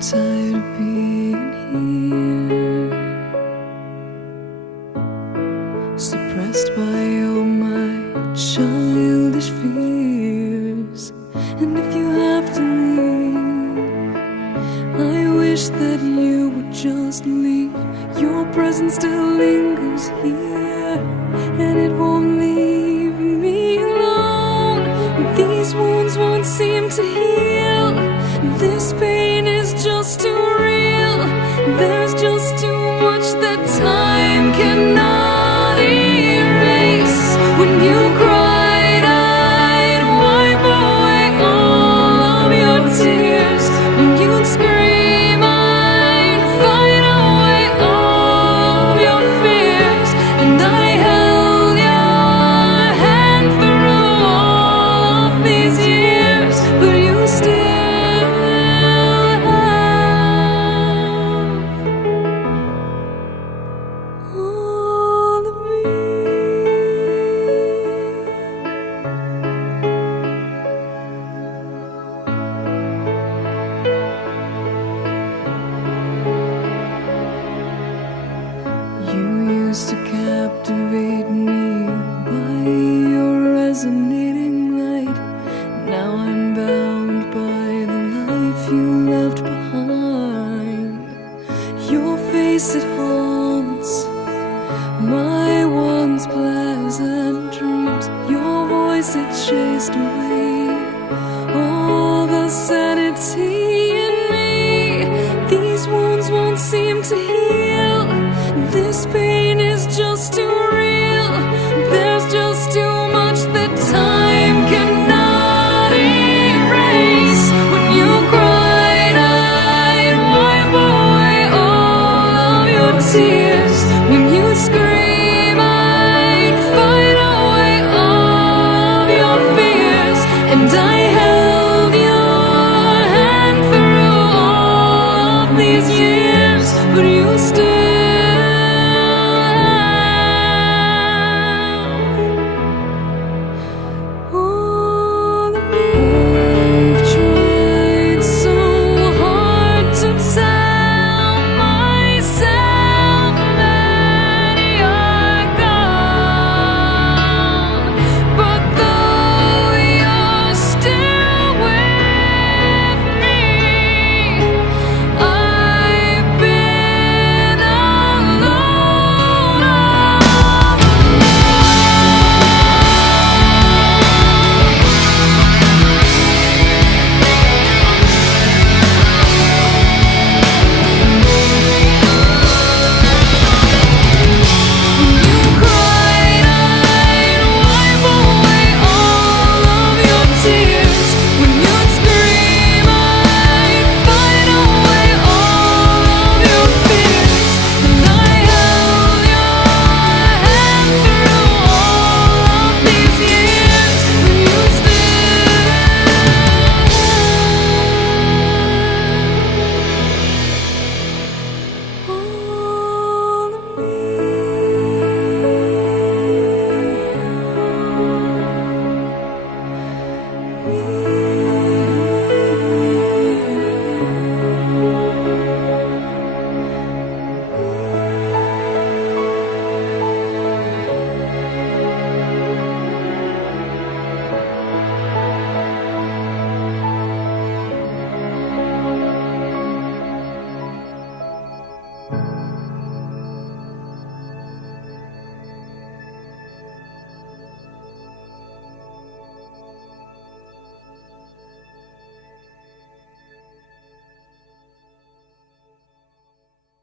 tired of being here, suppressed by all my childish fears. And if you have to leave, I wish that you would just leave. Your presence still lingers here, and it won't leave me alone. These wounds won't seem to heal. This pain is just too real. There's just too much that time cannot erase. When you cried, I'd wipe away all of your tears. When you'd scream, I'd fight away all of your fears. And I held your hand through all of these years, but you still all of me. You used to captivate me by your resonating light. Now I'm bound by the life you left behind. Your face, it haunts my once pleasant dreams. Your voice, it chased away all the sanity in me. These wounds won't seem to heal. This pain is just too real. There's just too much that time cannot erase. When you cried, I'd wipe away all of your tears. When you scream, I'd fight away all of your fears. And I held your hand through all of these years, but you still